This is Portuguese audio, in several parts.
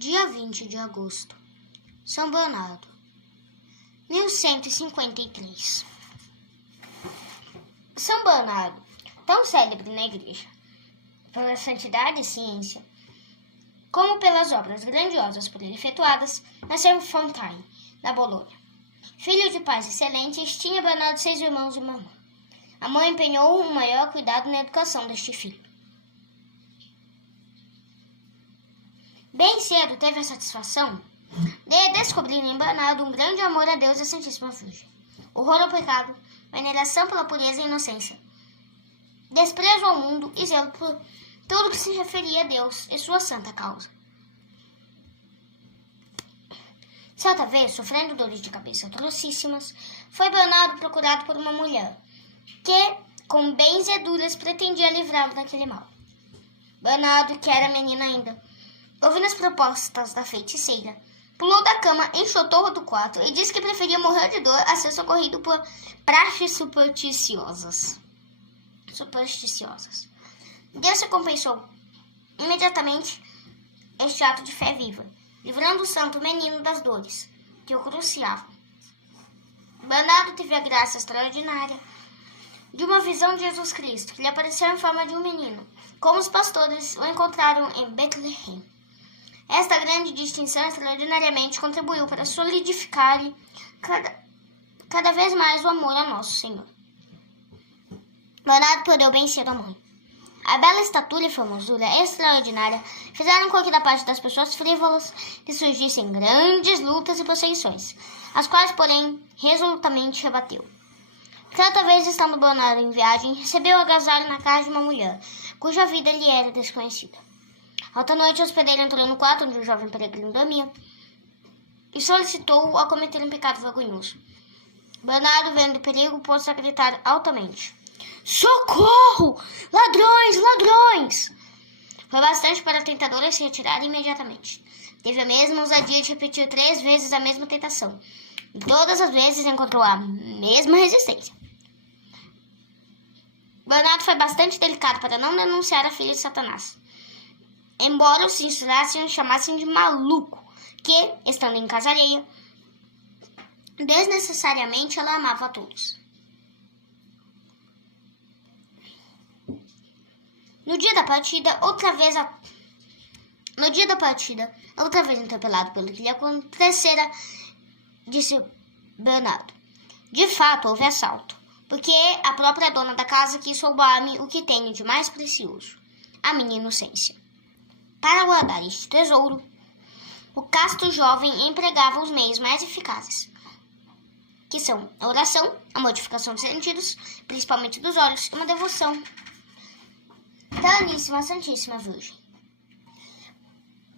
Dia 20 de agosto. São Bernardo, 1153. São Bernardo, tão célebre na igreja, pela santidade e ciência, como pelas obras grandiosas por ele efetuadas, nasceu em Fontaine, na Bolonha. Filho de pais excelentes, tinha Bernardo 6 irmãos e uma irmã. A mãe empenhou um maior cuidado na educação deste filho. Bem cedo teve a satisfação de descobrir em Bernardo um grande amor a Deus e a Santíssima Virgem, horror ao pecado, veneração pela pureza e inocência, desprezo ao mundo e zelo por tudo que se referia a Deus e sua santa causa. Certa vez, sofrendo dores de cabeça atrocíssimas, foi Bernardo procurado por uma mulher que, com benzeduras, pretendia livrá-lo daquele mal. Bernardo, que era menino ainda, ouvindo as propostas da feiticeira, pulou da cama, enxotou do quarto e disse que preferia morrer de dor a ser socorrido por praxes supersticiosas. Deus recompensou imediatamente este ato de fé viva, livrando o santo menino das dores que o cruciavam. Bernardo teve a graça extraordinária de uma visão de Jesus Cristo, que lhe apareceu em forma de um menino, como os pastores o encontraram em Betlehem. Esta grande distinção extraordinariamente contribuiu para solidificar-lhe cada vez mais o amor a Nosso Senhor. Bernardo perdeu bem cedo a mãe. A bela estatura e formosura extraordinária fizeram com que da parte das pessoas frívolas lhe surgissem grandes lutas e perseguições, as quais, porém, resolutamente rebateu. Certa vez, estando Bernardo em viagem, recebeu agasalho na casa de uma mulher, cuja vida lhe era desconhecida. Alta noite, o hospedeiro entrou no quarto onde o jovem peregrino dormia e solicitou-o a cometer um pecado vergonhoso. Bernardo, vendo o perigo, pôs-se a gritar altamente: "Socorro! Ladrões! Ladrões!" Foi bastante para a tentadora se retirar imediatamente. Teve a mesma ousadia de repetir 3 vezes a mesma tentação. E todas as vezes encontrou a mesma resistência. Bernardo foi bastante delicado para não denunciar a filha de Satanás, embora os censurassem e o chamassem de maluco, que, estando em casa alheia, desnecessariamente ela amava a todos. No dia da partida, outra vez interpelado pelo que lhe acontecera, disse Bernardo: "De fato, houve assalto, porque a própria dona da casa quis roubar-me o que tenho de mais precioso, a minha inocência." Para guardar este tesouro, o casto jovem empregava os meios mais eficazes, que são a oração, a mortificação dos sentidos, principalmente dos olhos, e uma devoção terníssima à Santíssima Virgem.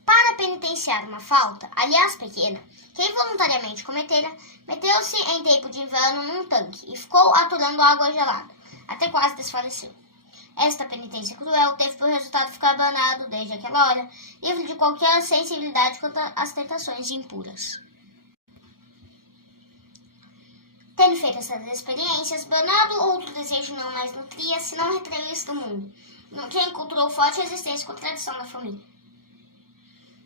Para penitenciar uma falta, aliás pequena, que involuntariamente cometera, meteu-se em tempo de inverno num tanque e ficou aturando água gelada, até quase desfalecer. Esta penitência cruel teve por resultado ficar Bernardo, desde aquela hora, livre de qualquer sensibilidade quanto às tentações impuras. Tendo feito essas experiências, Bernardo outro desejo não mais nutria, senão retrair-se do mundo, no que encontrou forte resistência com a tradição da família.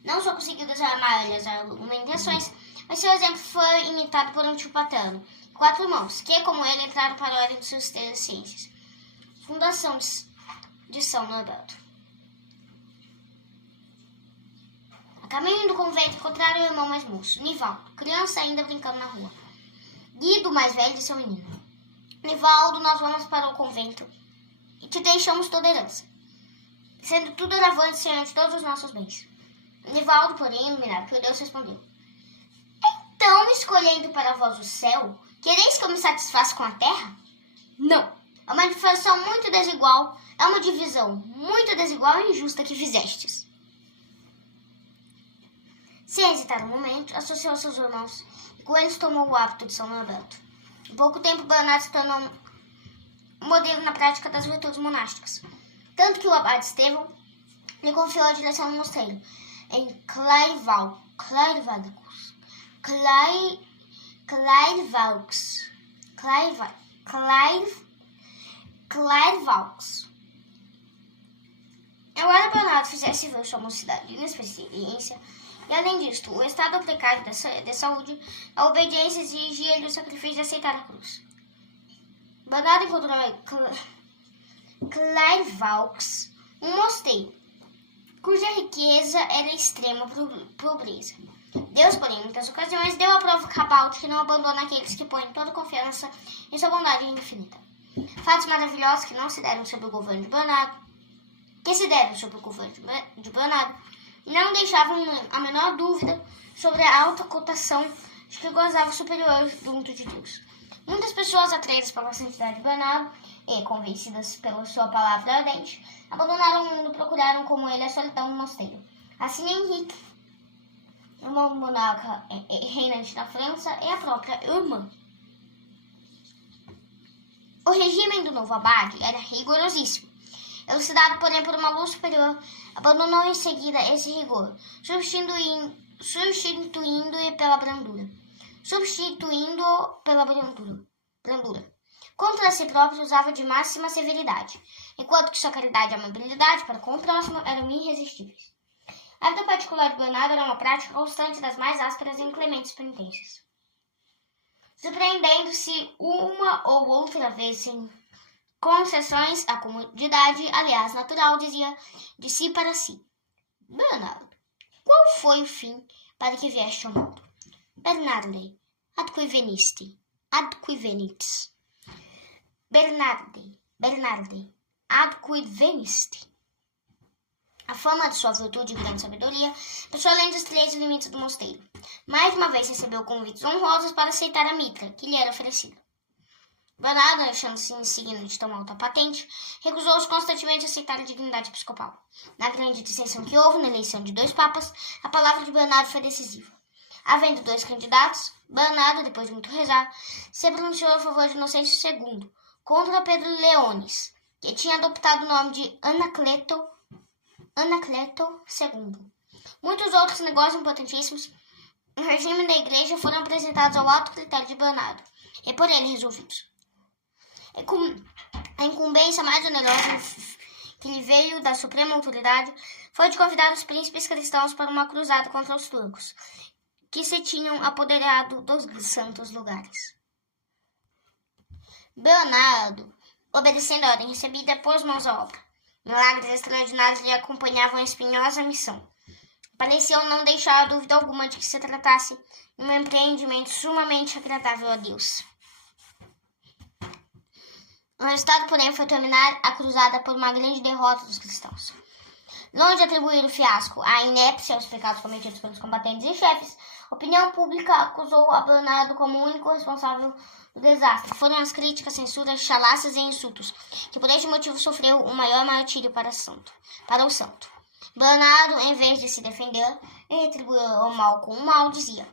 Não só conseguiu desarmar-lhe as argumentações, mas seu exemplo foi imitado por um tio paterno, 4 irmãos, que, como ele, entraram para a ordem dos Susteiros das Ciências, fundação de São Norberto. A caminho do convento encontraram o irmão mais moço, Nivaldo, criança ainda brincando na rua. Guido, mais velho, disse ao menino: "Nivaldo, nós vamos para o convento e te deixamos toda a herança, sendo tudo lavante, Senhor de todos os nossos bens." Nivaldo, porém, iluminado por Deus, respondeu: "Então, escolhendo para vós o céu, quereis que eu me satisfaça com a terra? Não. É uma divisão muito desigual e injusta que fizestes." Sem hesitar um momento, associou seus irmãos e com eles tomou o hábito de São Norberto. Em pouco tempo, Bernardo se tornou um modelo na prática das virtudes monásticas, tanto que o abade Estevão lhe confiou a direção do mosteiro em Clairvaux. Embora Bernardo fizesse ver sua mocidade e inexperiência, E além disto, o estado precário de saúde, a obediência exigia-lhe o sacrifício de aceitar a cruz. Bernardo encontrou em Clairvaux um mosteiro, cuja riqueza era extrema pobreza. Deus, porém, em muitas ocasiões, deu a prova cabal de que não abandona aqueles que põem toda confiança em sua bondade infinita. Fatos maravilhosos que se deram sob o governo de Bernardo, não deixavam a menor dúvida sobre a alta cotação de que gozava superior junto de Deus. Muitas pessoas atraídas pela santidade de Bernardo e convencidas pela sua palavra ardente, abandonaram o mundo e procuraram como ele a solidão no mosteiro. Assim, Henrique, irmão monarca reinante na França, e a própria irmã. O regime do novo abade era rigorosíssimo. Elucidado, porém, por uma luz superior, abandonou em seguida esse rigor, substituindo-o pela brandura. Contra si próprio usava de máxima severidade, enquanto que sua caridade e amabilidade para com o próximo eram irresistíveis. A vida particular de Bernardo era uma prática constante das mais ásperas e inclementes penitências, surpreendendo-se uma ou outra vez sem concessões à comodidade, aliás, natural, dizia de si para si: Bernardo, qual foi o fim para que vieste ao mundo? Bernarde, ad qui veniste, ad qui venites. Bernarde, ad qui veniste. A fama de sua virtude e grande sabedoria passou além dos 3 limites do mosteiro. Mais de uma vez recebeu convites honrosos para aceitar a mitra que lhe era oferecida. Bernardo, achando-se insigno de tão alta patente, recusou-se constantemente a aceitar a dignidade episcopal. Na grande dissensão que houve na eleição de 2 papas, a palavra de Bernardo foi decisiva. Havendo 2 candidatos, Bernardo, depois de muito rezar, se pronunciou a favor de Inocêncio II, contra Pedro Leones, que tinha adotado o nome de Anacleto II. Muitos outros negócios importantíssimos no regime da igreja foram apresentados ao alto critério de Bernardo, e por ele resolvidos. A incumbência mais onerosa que lhe veio da suprema autoridade foi de convidar os príncipes cristãos para uma cruzada contra os turcos, que se tinham apoderado dos santos lugares. Bernardo, obedecendo a ordem recebida, pôs mãos à obra. Milagres extraordinários lhe acompanhavam a espinhosa missão. Pareceu não deixar dúvida alguma de que se tratasse de um empreendimento sumamente agradável a Deus. O resultado, porém, foi terminar a cruzada por uma grande derrota dos cristãos. Longe de atribuir o fiasco à inépcia aos pecados cometidos pelos combatentes e chefes, a opinião pública acusou a Bernardo como o único responsável do desastre. Foram as críticas, censuras, chalaças e insultos, que por este motivo sofreu o maior martírio para o santo. Bernardo, em vez de se defender e retribuir o mal com o mal, dizia: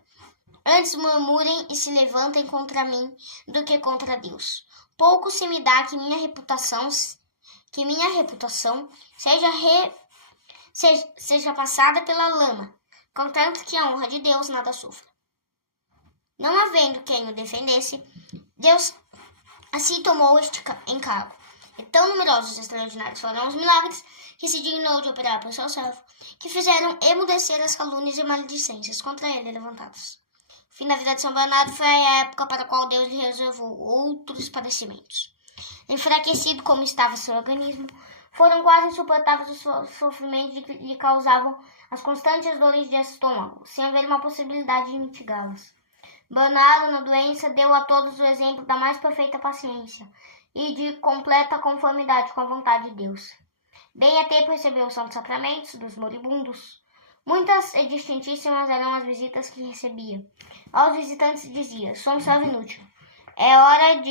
Antes murmurem e se levantem contra mim do que contra Deus. Pouco se me dá que minha reputação seja passada pela lama, contanto que a honra de Deus nada sofra. Não havendo quem o defendesse, Deus assim tomou este encargo. E tão numerosos e extraordinários foram os milagres que se dignou de operar por seu servo, que fizeram emudecer as calúnias e maledicências contra ele levantadas. O fim da vida de São Bernardo foi a época para a qual Deus lhe reservou outros padecimentos. Enfraquecido como estava seu organismo, foram quase insuportáveis os sofrimentos que lhe causavam as constantes dores de estômago, sem haver uma possibilidade de mitigá-las. Bernardo, na doença, deu a todos o exemplo da mais perfeita paciência e de completa conformidade com a vontade de Deus. Bem a tempo recebeu os santos sacramentos dos moribundos. Muitas e distintíssimas eram as visitas que recebia. Aos visitantes dizia: Sou um servo inútil. É hora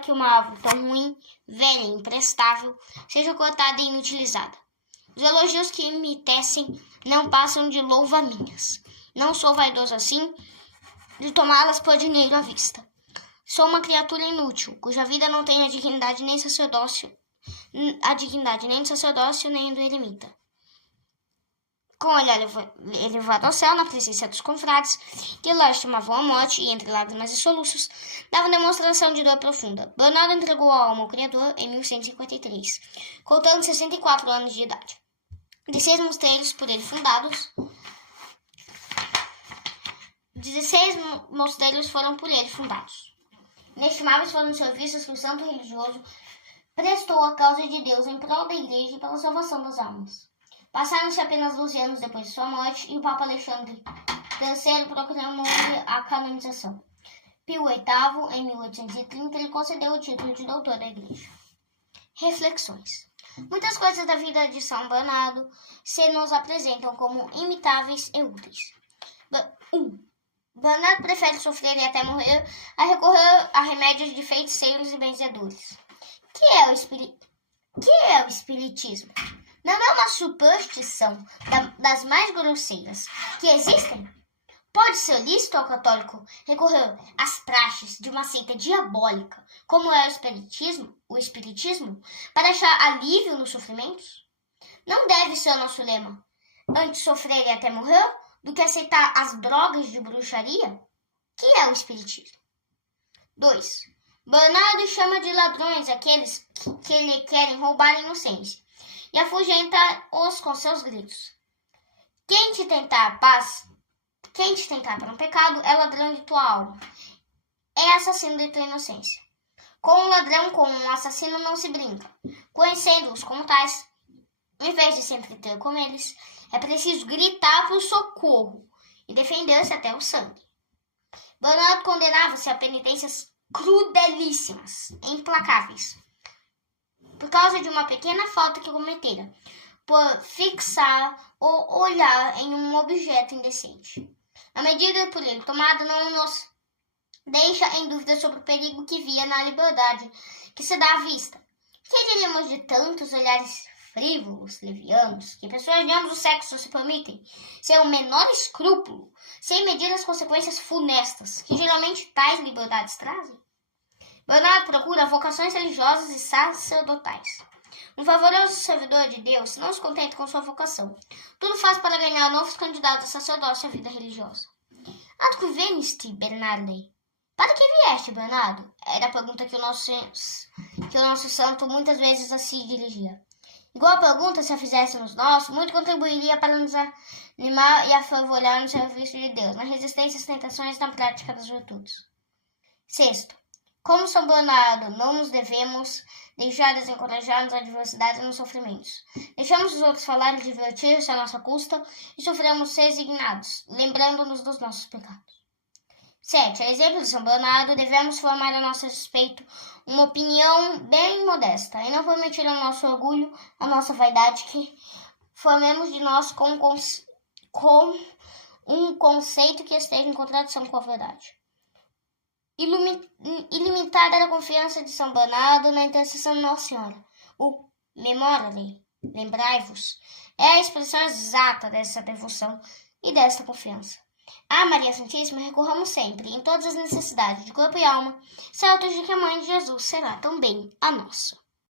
que uma árvore tão ruim, velha e imprestável seja cortada e inutilizada. Os elogios que me tecem não passam de louva-minhas. Não sou vaidoso assim de tomá-las por dinheiro à vista. Sou uma criatura inútil, cuja vida não tem a dignidade nem do sacerdócio, nem do eremita. Com o olhar elevado ao céu, na presença dos confrades, que lá estimavam a morte e, entre lágrimas e soluços, davam demonstração de dor profunda. Bernardo entregou a alma ao Criador em 1153, contando 64 anos de idade. De 6 mosteiros por ele fundados, 16 mosteiros foram por ele fundados. Inestimáveis foram os serviços que o santo religioso prestou à causa de Deus em prol da igreja e pela salvação das almas. Passaram-se apenas 12 anos depois de sua morte e o Papa Alexandre III proclamou-lhe a canonização. Pio VIII, em 1830, lhe concedeu o título de doutor da igreja. Reflexões. Muitas coisas da vida de São Bernardo se nos apresentam como imitáveis e úteis. 1. Bernardo prefere sofrer e até morrer a recorrer a remédios de feiticeiros e benzedores. Que é o espiritismo? Não é uma superstição das mais grosseiras que existem? Pode ser lícito ao católico recorrer às praxes de uma seita diabólica, como é o espiritismo, para achar alívio nos sofrimentos? Não deve ser o nosso lema, antes sofrer e até morrer, do que aceitar as drogas de bruxaria? Que é o espiritismo? 2. Bernardo chama de ladrões aqueles que lhe querem roubar a inocência e afugenta-os com seus gritos. Quem te tentar para um pecado é ladrão de tua alma, é assassino de tua inocência. Com um ladrão, com um assassino não se brinca. Conhecendo-os como tais, em vez de se entreter com eles, é preciso gritar por socorro e defender-se até o sangue. Bernardo condenava-se a penitências crudelíssimas, implacáveis, por causa de uma pequena falta que cometera, por fixar o olhar em um objeto indecente. A medida por ele tomada não nos deixa em dúvida sobre o perigo que via na liberdade que se dá à vista. Que diríamos de tantos olhares frívolos, levianos, que pessoas de ambos os sexos se permitem, sem o menor escrúpulo, sem medir as consequências funestas que geralmente tais liberdades trazem? Bernardo procura vocações religiosas e sacerdotais. Um fervoroso servidor de Deus não se contenta com sua vocação. Tudo faz para ganhar novos candidatos a sacerdócio à vida religiosa. Ad que veniste, Bernardi? Para que vieste, Bernardo? Era a pergunta que o nosso santo muitas vezes a se dirigia. Igual a pergunta, se a fizéssemos nós, muito contribuiria para nos animar e afervorar no serviço de Deus, na resistência às tentações e na prática das virtudes. 6. Como São Bernardo, não nos devemos deixar desencorajar nas adversidades e nos sofrimentos. Deixamos os outros falar e divertir-se à nossa custa e sofremos resignados, lembrando-nos dos nossos pecados. 7. A exemplo de São Bernardo, devemos formar a nosso respeito uma opinião bem modesta e não permitir ao nosso orgulho, à nossa vaidade, que formemos de nós com um conceito que esteja em contradição com a verdade. Ilimitada era a confiança de São Bernardo na intercessão de Nossa Senhora. O memorare, lembrai-vos, é a expressão exata dessa devoção e desta confiança. A Maria Santíssima recorramos sempre, em todas as necessidades de corpo e alma, certos de que a Mãe de Jesus será também a nossa.